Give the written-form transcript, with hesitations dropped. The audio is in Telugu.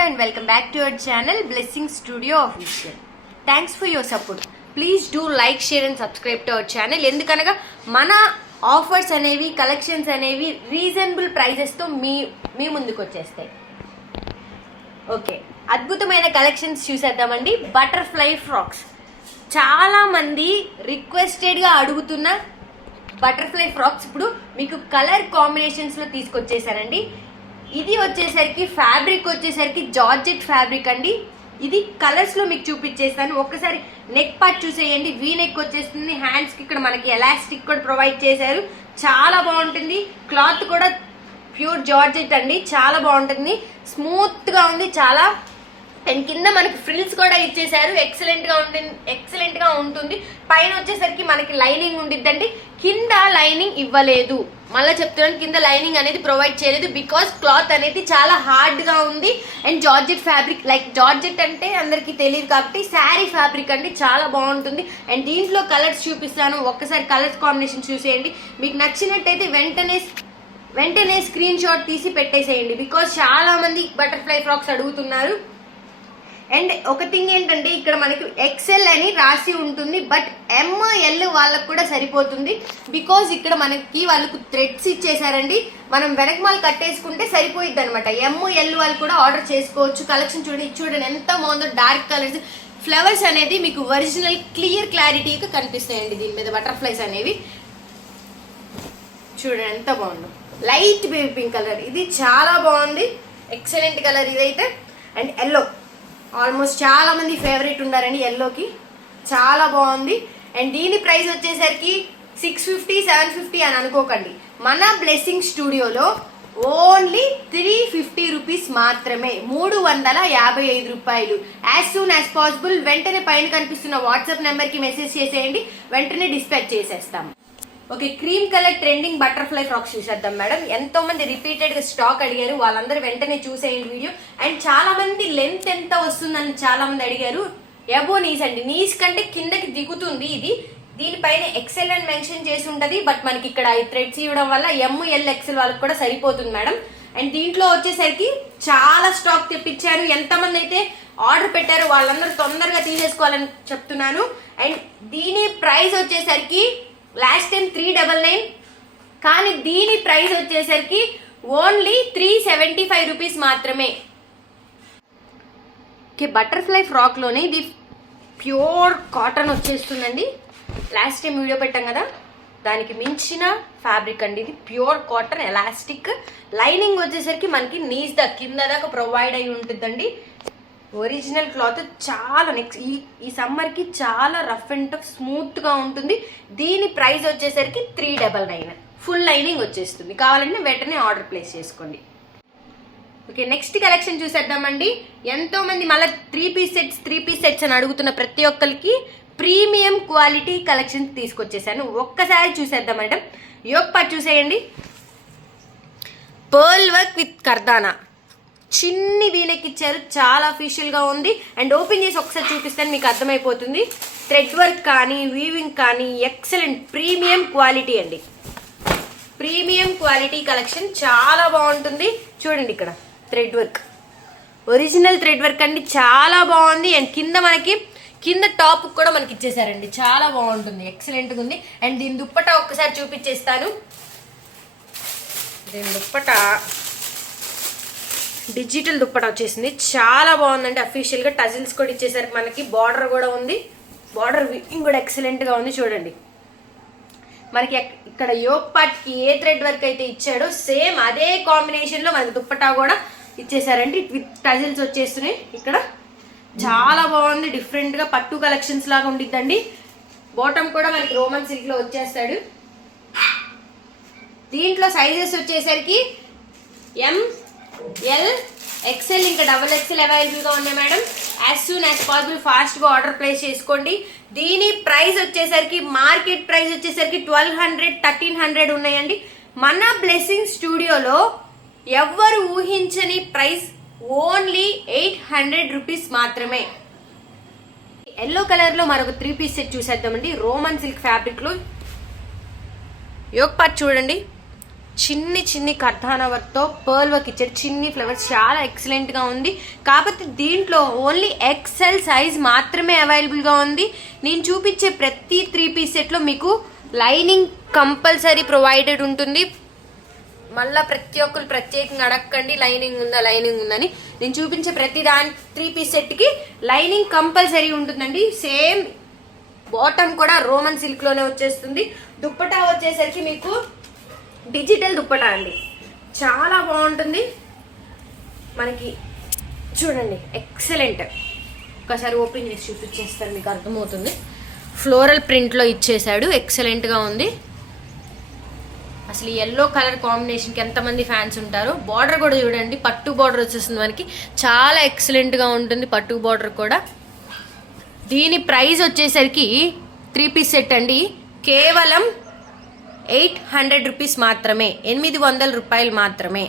hello and welcome back to our channel Blessing Studio Official. Thanks for your support. Please do like, share and subscribe to our channel. ఎందుకనగా మన ఆఫర్స్ అనేవి కలెక్షన్స్ అనేవి రీజనబుల్ ప్రైజెస్ తో మీ ముందుకు వచ్చేస్తాయి. ఓకే, అద్భుతమైన కలెక్షన్స్ చూసేద్దామండి. బటర్ఫ్లై ఫ్రాక్స్ చాలా మంది రిక్వెస్టెడ్ గా అడుగుతున్న బటర్ఫ్లై ఫ్రాక్స్ ఇప్పుడు మీకు కలర్ కాంబినేషన్స్ లో తీసుకొచ్చేసానండి. ఇది వచ్చేసరికి ఫ్యాబ్రిక్ వచ్చేసరికి జార్జెట్ ఫ్యాబ్రిక్ అండి. ఇది కలర్స్ లో మీకు చూపించేస్తాను. ఒక్కసారి నెక్ పార్ట్ చూసేయండి. వీ నెక్ వచ్చేస్తుంది. హ్యాండ్స్ కి ఇక్కడ మనకి ఎలాస్టిక్ కూడా ప్రొవైడ్ చేశారు. చాలా బాగుంటుంది. క్లాత్ కూడా ప్యూర్ జార్జెట్ అండి. చాలా బాగుంటుంది. స్మూత్ గా ఉంది చాలా. అండ్ కింద మనకి ఫ్రిల్స్ కూడా ఇచ్చేసారు. ఎక్సలెంట్ గా ఉంటుంది. పైన వచ్చేసరికి మనకి లైనింగ్ ఉండిద్దండి. కింద లైనింగ్ ఇవ్వలేదు. మళ్ళీ చెప్తున్నాను, కింద లైనింగ్ అనేది ప్రొవైడ్ చేయలేదు. బికాస్ క్లాత్ అనేది చాలా హార్డ్ గా ఉంది. And georgette fabric, like georgette అంటే అందరికి తెలియదు కాబట్టి శారీ ఫ్యాబ్రిక్ అండి. చాలా బాగుంటుంది. అండ్ దీంట్లో కలర్స్ చూపిస్తాను. ఒక్కసారి కలర్స్ కాంబినేషన్ చూసేయండి. మీకు నచ్చినట్టయితే వెంటనే స్క్రీన్ షాట్ తీసి పెట్టేసేయండి. బికాస్ చాలా మంది బటర్ఫ్లై ఫ్రాక్స్ అడుగుతున్నారు. అండ్ ఒక థింగ్ ఏంటంటే ఇక్కడ మనకి ఎక్సెల్ అని రాసి ఉంటుంది. బట్ ఎంఎల్ వాళ్ళకు కూడా సరిపోతుంది. బికాజ్ ఇక్కడ మనకి వాళ్ళకు థ్రెడ్స్ ఇచ్చేసారండి. మనం వెనకమాల కట్టేసుకుంటే సరిపోయిద్ది అనమాట. ఎంఎల్ వాళ్ళు కూడా ఆర్డర్ చేసుకోవచ్చు. కలెక్షన్ చూడండి ఎంత బాగుందో. డార్క్ కలర్స్, ఫ్లవర్స్ అనేది మీకు ఒరిజినల్ క్లియర్ క్లారిటీగా కనిపిస్తాయండి. దీని మీద బటర్ఫ్లైస్ అనేవి చూడండి ఎంత బాగుందో. లైట్ బేబీ పింక్ కలర్, ఇది చాలా బాగుంది. ఎక్సలెంట్ కలర్ ఇదైతే. అండ్ ఎల్లో ఆల్మోస్ట్ చాలా మంది ఫేవరెట్ ఉన్నారండి ఎల్లోకి. చాలా బాగుంది. అండ్ దీని ప్రైస్ వచ్చేసరికి 650, 750 అని అనుకోకండి. మన బ్లెస్సింగ్ స్టూడియోలో ఓన్లీ 350 రూపీస్ మాత్రమే. 355 రూపాయలు. యాజ్ సూన్ యాజ్ పాసిబుల్ వెంటనే పైన కనిపిస్తున్న వాట్సాప్ నెంబర్ కి మెసేజ్ చేసేయండి. వెంటనే డిస్పాచ్ చేసేస్తాం. Okay, cream colour trending butterfly frocks చూసేద్దాం మేడం. ఎంతో మంది రిపీటెడ్ గా స్టాక్ అడిగారు. వాళ్ళందరూ వెంటనే చూసేయండి వీడియో. అండ్ చాలా మంది లెంత్ ఎంత వస్తుందని చాలా మంది అడిగారు. ఎబో నీస్ అండి. నీస్ కంటే కిందకి దిగుతుంది ఇది. దీనిపైన ఎక్సెల్ అని మెన్షన్ చేసి ఉంటది. బట్ మనకి ఇక్కడ ఈ థ్రెడ్స్ ఇవ్వడం వల్ల ఎంఎల్ ఎక్సెల్ వాళ్ళకి కూడా సరిపోతుంది మేడం. అండ్ దీంట్లో వచ్చేసరికి చాలా స్టాక్ తెప్పించారు. ఎంతమంది అయితే ఆర్డర్ పెట్టారో వాళ్ళందరూ తొందరగా తీసేసుకోవాలని చెప్తున్నాను. అండ్ దీని ప్రైస్ వచ్చేసరికి లాస్ట్ టైం 399, కానీ దీని ప్రైస్ వచ్చేసరికి ఓన్లీ 375 రూపీస్ మాత్రమే. బటర్ఫ్లై ఫ్రాక్ లోనే ఇది ప్యూర్ కాటన్ వచ్చేస్తుందండి. లాస్ట్ టైం వీడియో పెట్టాం కదా, దానికి మించిన ఫ్యాబ్రిక్ అండి. ఇది ప్యూర్ కాటన్ ఎలాస్టిక్. లైనింగ్ వచ్చేసరికి మనకి నీస్ కింద దాకా ప్రొవైడ్ అయి ఉంటుందండి. ఒరిజినల్ క్లాత్ చాలా నెక్స్ట్ ఈ సమ్మర్ కి చాలా రఫ్ అండ్ టఫ్ స్మూత్ గా ఉంటుంది. దీని ప్రైస్ వచ్చేసరికి 399. ఫుల్ లైనింగ్ వచ్చేస్తుంది. కావాలంటే వెంటనే ఆర్డర్ ప్లేస్ చేసుకోండి. ఓకే, నెక్స్ట్ కలెక్షన్ చూసేద్దామండి. ఎంతో మంది మళ్ళీ త్రీ పీస్ సెట్స్ అని అడుగుతున్న ప్రతి ఒక్కరికి ప్రీమియం క్వాలిటీ కలెక్షన్ తీసుకొచ్చేసాను. ఒక్కసారి చూసేద్దాం మేడం. యోక్ పార్ట్ చూసేయండి. పర్ల్ వర్క్ విత్ కర్దానా, చిన్ని వీనెక్ ఇచ్చారు. చాలా అఫీషియల్ గా ఉంది. అండ్ ఓపెన్ చేసి ఒకసారి చూపిస్తాను, మీకు అర్థమైపోతుంది. థ్రెడ్ వర్క్ కానీ వీవింగ్ కానీ ఎక్సలెంట్ ప్రీమియం క్వాలిటీ అండి. ప్రీమియం క్వాలిటీ కలెక్షన్ చాలా బాగుంటుంది. చూడండి ఇక్కడ thread work, original thread work అండి. చాలా బాగుంది. అండ్ కింద టాప్ కూడా మనకి ఇచ్చేసారండి. చాలా బాగుంటుంది. ఎక్సలెంట్ గా ఉంది. అండ్ దీని దుప్పటా ఒక్కసారి చూపించేస్తాను. దీని దుప్పటా డిజిటల్ దుప్పటా వచ్చేసింది. చాలా బాగుందండి. అఫీషియల్ గా టజిల్స్ కూడా ఇచ్చేసరికి మనకి బార్డర్ కూడా ఉంది. బార్డర్ వింగ్ కూడా ఎక్సలెంట్ గా ఉంది. చూడండి మనకి ఇక్కడ యోక్ పార్ట్ కి ఏ థ్రెడ్ వర్క్ అయితే ఇచ్చాడో సేమ్ అదే కాంబినేషన్ లో మనకి దుప్పటా కూడా ఇచ్చేసారండి. విత్ టజిల్స్ వచ్చేస్తున్నాయి. ఇక్కడ చాలా బాగుంది. డిఫరెంట్ గా పట్టు కలెక్షన్స్ లాగా ఉండిద్దండి. బాటమ్ కూడా మనకి రోమన్ సిల్క్ లో వచ్చేస్తాడు. దీంట్లో సైజెస్ వచ్చేసరికి ML, XL ఇంకా XXL అవైలబుల్ గా ఉన్నాయి madam. As soon as possible fast గా ఆర్డర్ ప్లేస్ చేసుకోండి. దీని ప్రైస్ వచ్చేసరికి మార్కెట్ ప్రైస్ వచ్చేసరికి 1200, 1300 ఉన్నాయండి. మన బ్లెస్సింగ్ స్టూడియోలో ఎవ్వరు ఊహించని ప్రైస్ ఓన్లీ 800 రూపీస్ మాత్రమే. ఎల్లో కలర్ లో మరొక 3 పీస్ సెట్ చూసేద్దామండి. రోమన్ సిల్క్ ఫ్యాబ్రిక్ లో యోక్ పార్ట్ చూడండి. చిన్ని చిన్ని కర్దానా వర్క్తో పర్ల్ వర్క్ ఇచ్చాడు. చిన్ని ఫ్లవర్స్ చాలా ఎక్సలెంట్గా ఉంది. కాకపోతే దీంట్లో ఓన్లీ ఎక్సెల్ సైజ్ మాత్రమే అవైలబుల్గా ఉంది. నేను చూపించే ప్రతి 3 పీస్ సెట్లో మీకు లైనింగ్ కంపల్సరీ ప్రొవైడెడ్ ఉంటుంది. మళ్ళీ ప్రతి ఒక్కరు ప్రత్యేకంగా అడగండి లైనింగ్ ఉందని. నేను చూపించే ప్రతి 3 పీస్ సెట్కి లైనింగ్ కంపల్సరీ ఉంటుందండి. సేమ్ బాటమ్ కూడా రోమన్ సిల్క్లోనే వచ్చేస్తుంది. దుప్పటా వచ్చేసరికి మీకు డిజిటల్ దుప్పటా అండి, చాలా బాగుంటుంది. మనకి చూడండి ఎక్సలెంట్. ఒకసారి ఓపెన్ చేసి చూపించేస్తారు, మీకు అర్థమవుతుంది. ఫ్లోరల్ ప్రింట్లో ఇచ్చేసాడు, ఎక్సలెంట్గా ఉంది. అసలు ఎల్లో కలర్ కాంబినేషన్కి ఎంతమంది ఫ్యాన్స్ ఉంటారో. బార్డర్ కూడా చూడండి, పట్టు బార్డర్ వచ్చేస్తుంది మనకి, చాలా ఎక్సలెంట్గా ఉంటుంది పట్టు బార్డర్ కూడా. దీని ప్రైస్ వచ్చేసరికి 3 పీస్ సెట్ అండి, కేవలం 800 రూపీస్ మాత్రమే, 800 రూపాయలు మాత్రమే.